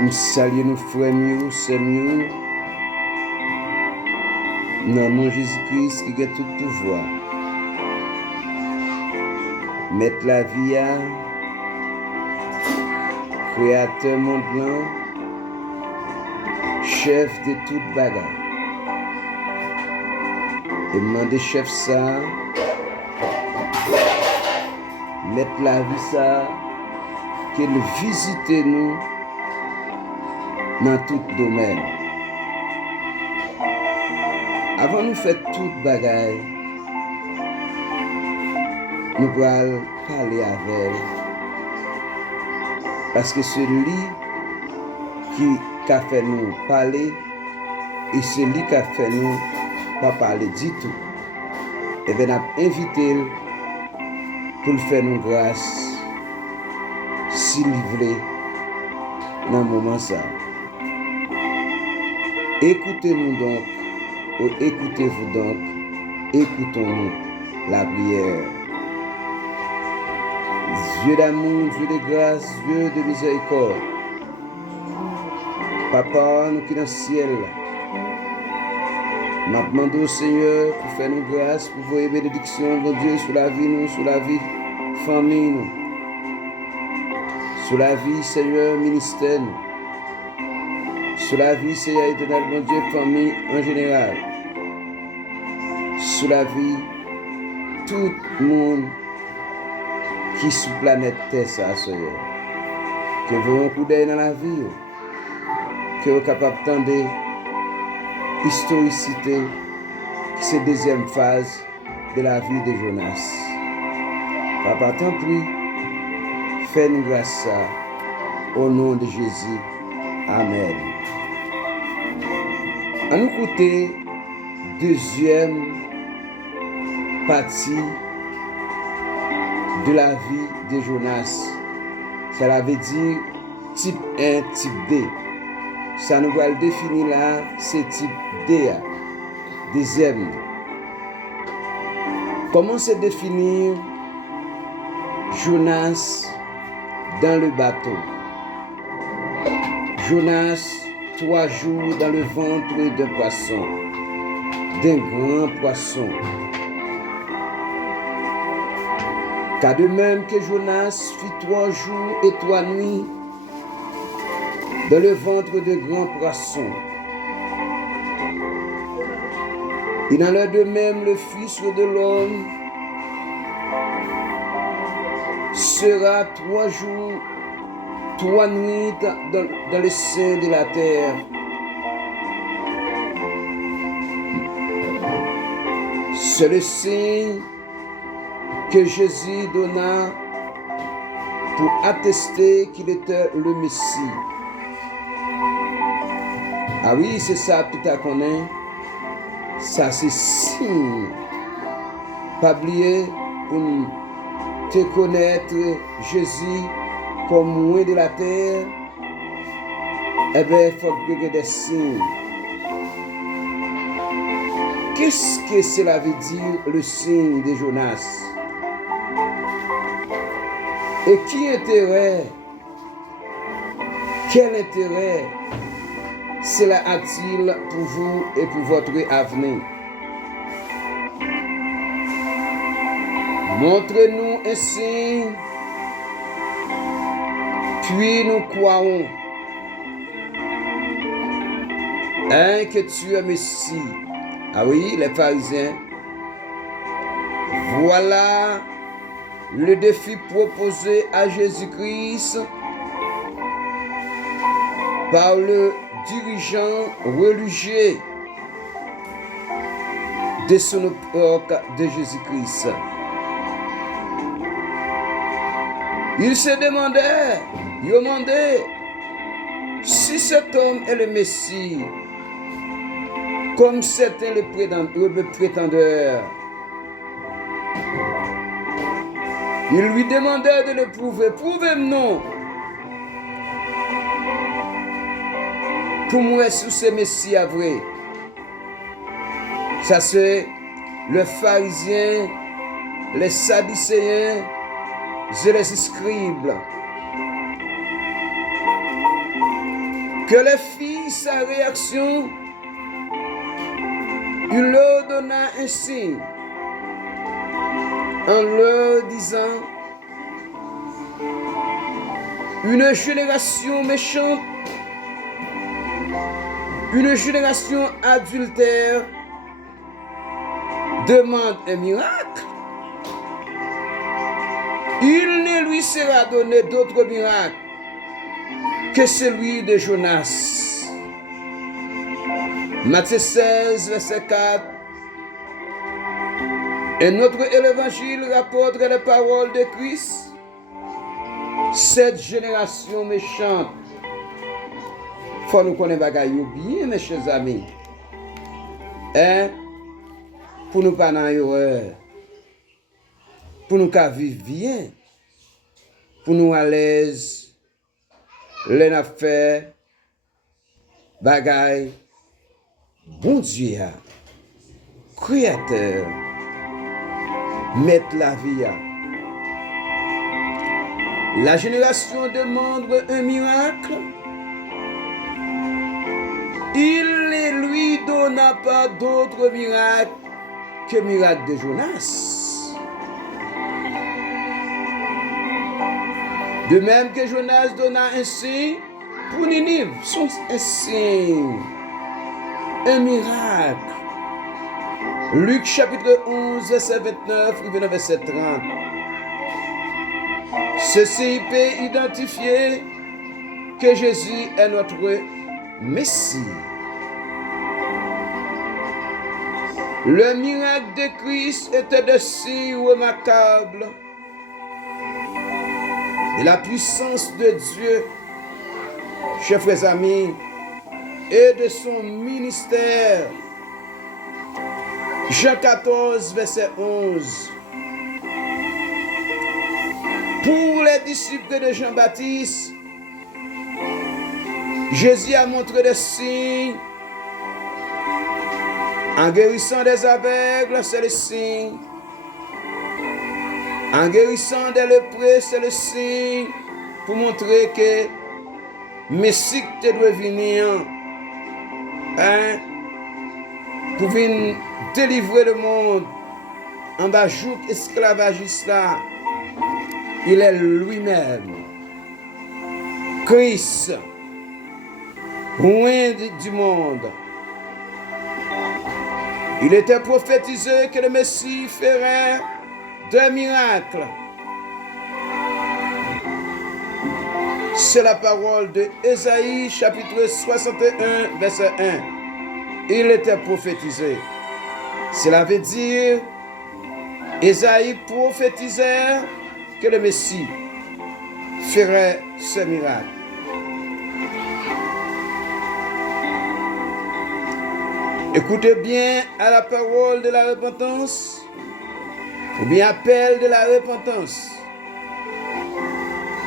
Nous saluons nos frères mieux, c'est mieux. Dans le nom de Jésus-Christ qui a tout pouvoir. Mettre la vie à créateur monde blanc, chef de toute bagarre. Et demander chef ça, mettre la vie ça, qu'il visite nous dans tout domaine. Avant nous faire toute bagaille, nous allons parler avec elle. Parce que celui qui a fait nous parler et celui qui a fait nous pas parler du tout, et bien nous invité pour faire nous grâce, s'il voulait, dans le moment ça. Écoutez-nous donc, ou écoutez-vous donc, écoutons-nous la prière. Dieu d'amour, Dieu de grâce, Dieu de miséricorde. Papa, nous qui dans le ciel, nous demandons au Seigneur pour faire nous grâce, pour vos bénédictions, bon Dieu, sur la vie, nous, sur la vie, famille, nous. Sur la vie, Seigneur, ministère, nous. Sur la vie, Seigneur éternel, bon Dieu, famille en général. Sur la vie, tout le monde qui sur la planète Terre, ça, Seigneur. Que vous ayez un coup d'œil dans la vie, que vous êtes capable d'entendre historicité, qui c'est la deuxième phase de la vie de Jonas. Papa, t'en prie, fais-nous grâce ça, au nom de Jésus. Amen. À nous écouter, deuxième partie de la vie de Jonas. Ça veut dire type 1, type D. Ça nous va le définir là, c'est type D. Deuxième. Comment se définir Jonas dans le bateau? Jonas, 3 jours dans le ventre d'un poisson, d'un grand poisson. Car de même que Jonas fit 3 jours et 3 nuits dans le ventre de grands poissons, il en est de même le Fils de l'homme sera 3 jours, 3 nuits dans le sein de la terre. C'est le signe que Jésus donna pour attester qu'il était le Messie. Ah oui, c'est ça, tout à connaître. Ça, c'est signe. Pas oublier pour te connaître Jésus comme loin de la terre. Eh bien, il faut que des signes. Qu'est-ce que cela veut dire, le signe de Jonas? Et quel intérêt cela a-t-il pour vous et pour votre avenir? Montrez-nous un signe, puis nous croirons. Que tu es Messie. Ah oui, les pharisiens. Voilà le défi proposé à Jésus-Christ par le dirigeant religieux de son époque de Jésus-Christ. Il se demandait si cet homme est le Messie, comme c'était le prétendeur. Il lui demandait de le prouver. Prouvez-nous. Pour moi, sous ce Messie à vrai. Ça c'est le pharisien, les sadducéens et les scribes. que le fit sa réaction, il leur donna un signe en leur disant: une génération méchante, une génération adultère demande un miracle. Il ne lui sera donné d'autre miracle que celui de Jonas. Matthieu 16, verset 4. Et notre évangile rapporte les paroles de Christ. Cette génération méchante, faut nous connaître bagaille bien, mes chers amis. Pour nous pas dans l'erreur, pour nous vivre bien, pour nous à l'aise, les affaires, bagaille, bon Dieu, créateur, mettre la vie. La génération demande un miracle. Il ne lui donna pas d'autre miracle que le miracle de Jonas. De même que Jonas donna un signe pour Ninive, un signe, un miracle. Luc chapitre 11, verset 29, verset 30. Ceci peut identifier que Jésus est notre Messie. Le miracle de Christ était de signes remarquables de la puissance de Dieu, chers frères amis, et de son ministère. Jean 14, verset 11. Pour les disciples de Jean-Baptiste, Jésus a montré des signes. En guérissant des aveugles, c'est le signe. En guérissant des lépreux, c'est le signe pour montrer que Messie te doit venir pour venir délivrer le monde en bas joug esclavagiste là. Il est lui-même, Christ, loin du monde. Il était prophétisé que le Messie ferait des miracles. C'est la parole de Ésaïe, chapitre 61, verset 1. Il était prophétisé. Cela veut dire, Ésaïe prophétisait que le Messie ferait ce miracle. Écoutez bien à la parole de la repentance, ou bien appel de la repentance.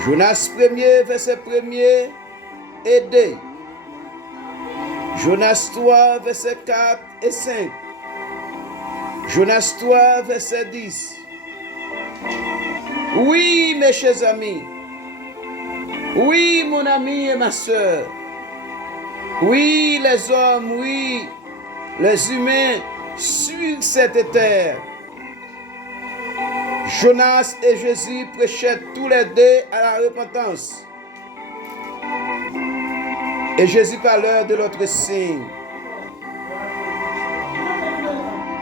Jonas 1er, verset 1er et 2. Jonas 3, verset 4 et 5. Jonas 3, verset 10. Oui, mes chers amis. Oui, mon ami et ma soeur. Oui, les hommes, oui, les humains sur cette terre. Jonas et Jésus prêchaient tous les deux à la repentance. Et Jésus parlait de l'autre signe.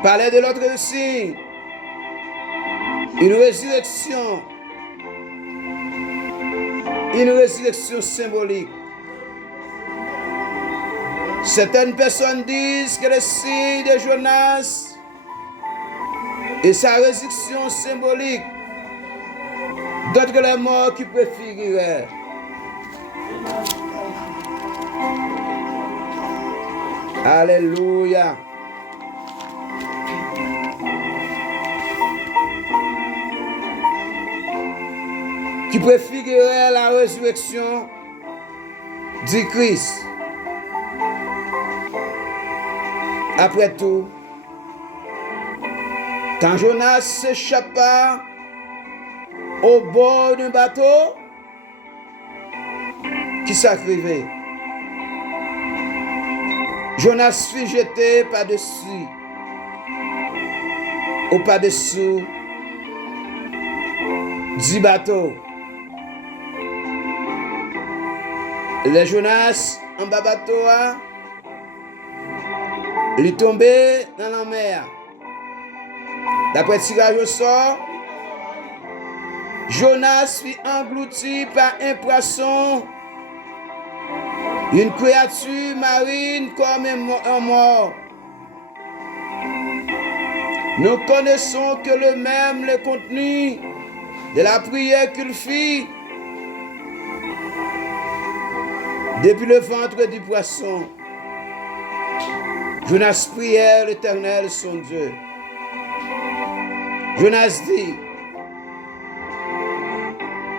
Parlait de l'autre signe. Une résurrection symbolique. Certaines personnes disent que le signe de Jonas et sa résurrection symbolique, d'autres les morts qui préféreraient. Alléluia. Qui préférerait la résurrection du Christ. Après tout, quand Jonas s'échappa au bord d'un bateau, qui s'acrivait? Jonas fut jeté par-dessus, ou par-dessous du bateau. Le Jonas, en bas bateau, il est tombé dans la mer. D'après le tirage au sort, Jonas fut englouti par un poisson, une créature marine comme un mort. Nous connaissons que le contenu de la prière qu'il fit depuis le ventre du poisson. Jonas priait l'Éternel son Dieu. Jonas dit,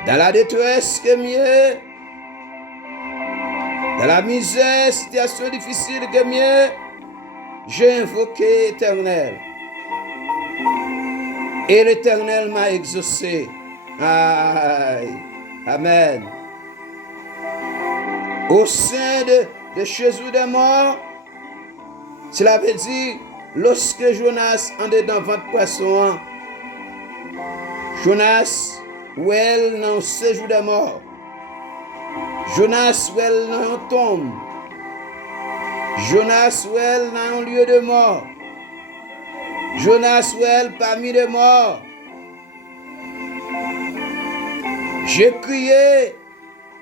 dans la détresse que mieux, dans la misère, situation difficile que mieux, j'ai invoqué l'Éternel. Et l'Éternel m'a exaucé. Aïe. Amen. Au sein de Jésus des morts, cela veut dire, lorsque Jonas en dedans ventre poisson, Jonas, ou elle dans le séjour des morts, Jonas, ou elle dans un tombe, Jonas, ou elle dans un lieu de mort, Jonas, ou elle parmi les morts. J'ai crié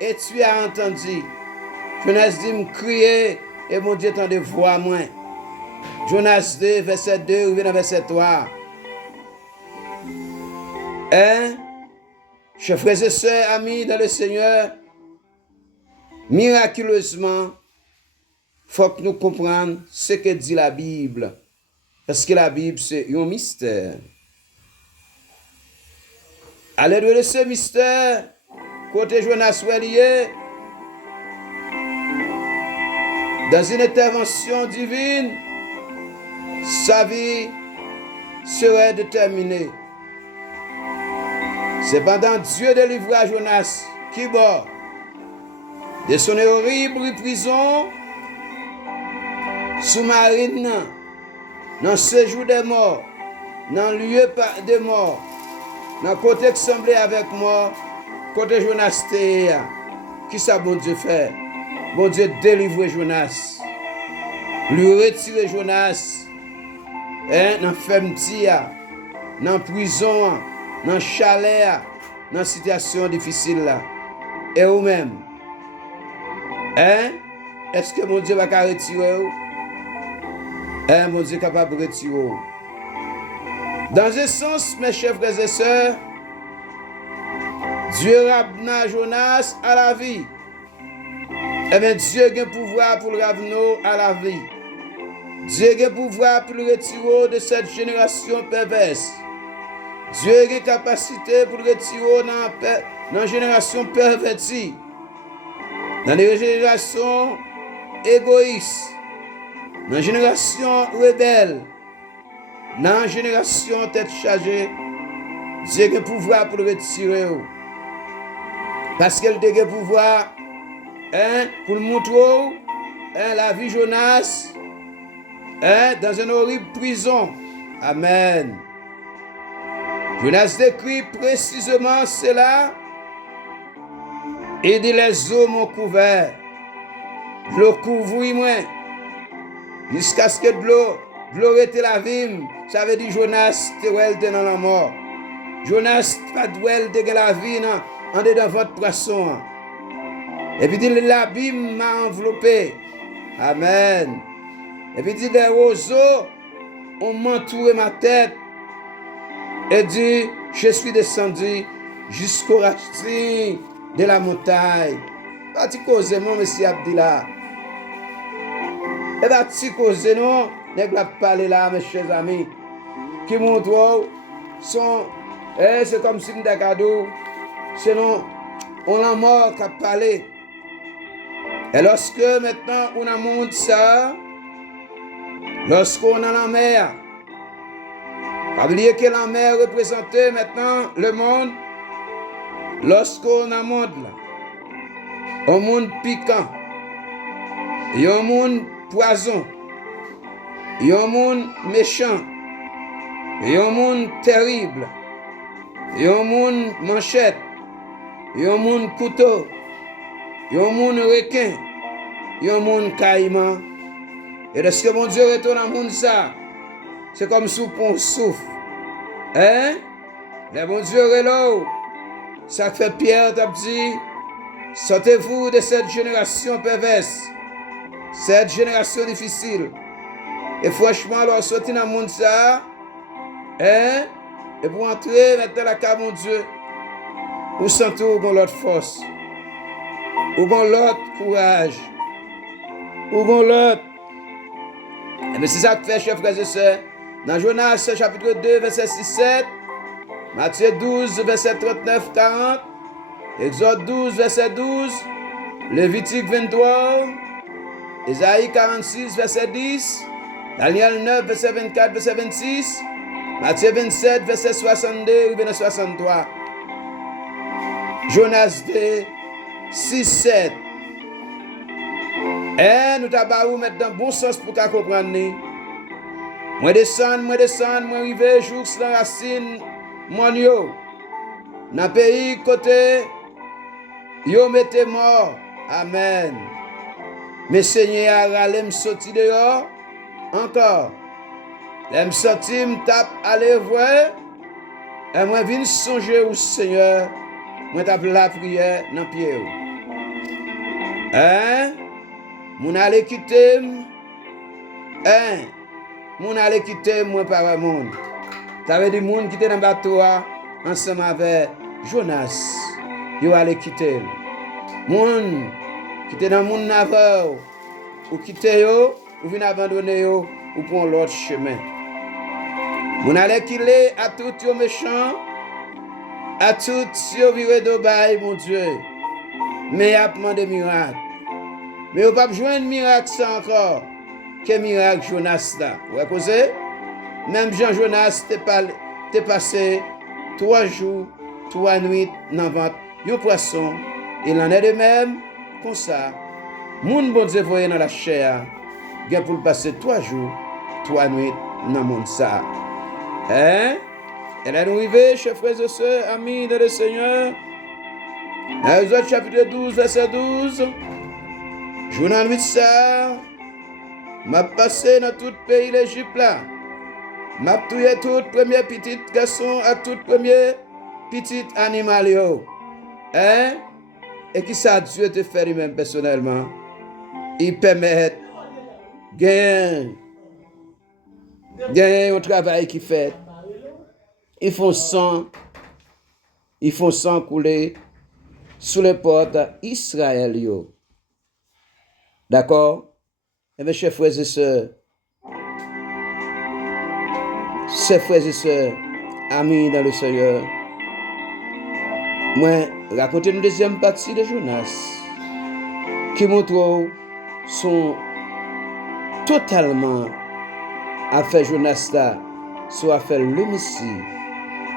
et tu as entendu. Jonas dit, me crier et mon Dieu t'en de voix moins. Jonas 2, verset 2, ou verset 3. Chers frères et sœurs, amis dans le Seigneur, miraculeusement, il faut que nous comprenions ce que dit la Bible. Parce que la Bible, c'est un mystère. À l'aide de ce mystère, côté Jonas Wellier, dans une intervention divine, sa vie serait déterminée. Cependant, Dieu délivra Jonas, qui bord de son horrible prison sous-marine, dans le séjour des morts, dans le lieu des morts, dans le côté qui semblait avec moi, côté Jonas Théa. Qui ça, bon Dieu fait? Bon Dieu délivre Jonas, lui retirer Jonas, dans la fermeté, dans la prison, dans le chalet, dans la situation difficile là. Et vous-même, est-ce que mon Dieu va retirer? Mon Dieu est capable de retirer. Dans un sens, mes chers frères et sœurs, Dieu ramena Jonas à la vie. Eh bien, Dieu a le pouvoir pour le ramener à la vie. Dieu a le pouvoir pour le retirer de cette génération perverse. Dieu a la capacité pour le retirer dans la génération pervertie, dans les générations égoïstes, dans la génération rebelle, dans la génération tête chargée. Dieu a le pouvoir pour le retirer. Parce qu'elle a le pouvoir pour le montrer la vie Jonas dans une horrible prison. Amen. Jonas décrit précisément cela. Et dit les eaux m'ont couvert. L'eau couvrit moi. Jusqu'à ce que de l'eau était la vie. Ça veut dire Jonas était dans la mort. Jonas pas de la vie en dedans votre poisson. Et puis dit l'abîme m'a enveloppé. Amen. Et puis dit les roseaux ont m'entouré ma tête. Et dit je suis descendu jusqu'au racine de la montagne. Pas tu cause mon monsieur Abdillah. Et pas tu cause non, nèg la parler là mes chers amis. Qui montre son c'est comme si m'da cadeau. Sinon on a mort qu'à parler. Et lorsque maintenant on a monté ça, lorsqu'on a la mer, pas oublier que la mer représentait maintenant le monde. Lorsqu'on a monde là, un monde piquant, et un monde poison, yon monde méchant, yon monde terrible, yon monde manchette, yon monde couteau, yon monde requin, yon monde caïman. Et lorsque mon Dieu retourne dans le monde ça, c'est comme sous pont souffle. Hein? Le bon Dieu relou, ça fait Pierre t'a dit, sortez-vous de cette génération perverse, cette génération difficile. Et franchement, alors sortir dans le monde ça, hein? Et pour entrer maintenant la cave mon Dieu, vous sentez où l'autre force, où l'autre courage, où l'autre. Et bien c'est ça que fait, chers frères et sœurs, dans Jonas chapitre 2, verset 6-7, Matthieu 12, verset 39-40, Exode 12, verset 12, Lévitique 23, Ésaïe 46, verset 10, Daniel 9, verset 24, verset 26, Matthieu 27, verset 62, verset 63, Jonas 2, 6-7. Et nous t'avons mettre dans le bon sens pour qu'à comprendre. Moi descendre, moi arriver jour sur la racine, mon yo. Dans le pays côté, yo mette mort. Amen. Mais Seigneur a râlé me sorti dehors, encore. L'aime sorti, me tape, aller voir. Et moi viens songer au Seigneur, moi tape la prière dans le pied. Hein? Moun allé quitter, hein? Moun allé quitter moi par le monde. Ça veut dire moun qui était dans le bateau ensemble avec Jonas. Yo allé quitter. Moun qui était dans le monde navire ou quitter yo, ou vient abandonner yo, ou prend l'autre chemin. Moun allé quitter à tout yo méchant, à tout yo viré d'obay, mon Dieu. Mais y a demandé miracle. Mais on ne peut pas jouer un miracle ça encore. Quel miracle Jonas là? Vous voyez? Même Jean Jonas t'es passé 3 jours, 3 nuits dans le ventre d'un poisson. Il en est de même comme ça. Moun bon Dieu voyé dans la chair. Il pour le passer 3 jours, 3 nuits dans le monde ça. Hein? Elle est arrivée, chers frères et sœurs, amis de le Seigneur. Dans Exode chapitre 12, verset 12. Journal 8 ça, m'a passé dans tout le pays l'Égypte là. M'a tué tout premier petit garçon à tout premier petit animal yo. Hein? Et qui ça Dieu te fait lui-même personnellement? Il permet gagner un travail qui fait. Ils font sang couler sous les portes Israël yo. D'accord? Eh bien, chers frères et sœurs, amis dans le Seigneur, moi, raconter une deuxième partie de Jonas, qui montre son totalement à faire Jonas là, soit à faire le Messie,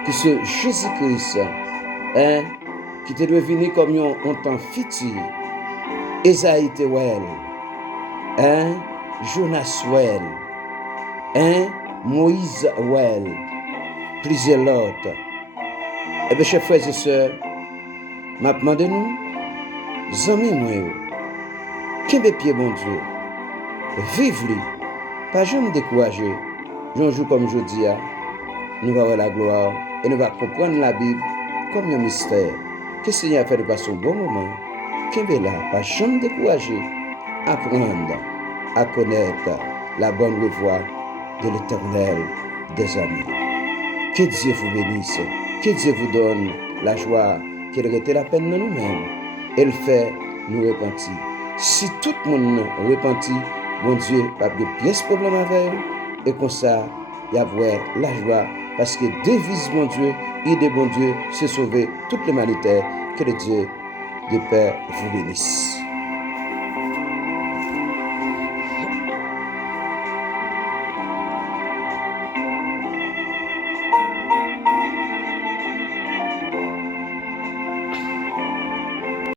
que ce Jésus-Christ, hein, qui te doit venir comme un temps futur. Esaïe te wel, hein? Jonas wel, hein? Moïse wel, plusieurs autres. Eh bien, chers frères et sœurs, m'a demandé nous, amis moi, qui est pied bon Dieu, vive lui, pas jamais décourager. Un jour comme aujourd'hui, nous allons voir la gloire et nous allons comprendre la Bible comme un mystère. Que le Seigneur a fait de passer un bon moment. Qui est là, pas jamais décourager, apprendre à connaître la bonne voie de l'Éternel des amis. Que Dieu vous bénisse, que Dieu vous donne la joie, qu'il reste la peine de nous-mêmes et le fait nous repentir. Si tout le monde repentit, bon Dieu, pas de pièce problème avec eux, et comme ça, il y a la joie, parce que devise mon Dieu, idée bon Dieu, c'est sauver toute l'humanité, que le Dieu de Père vous bénisse.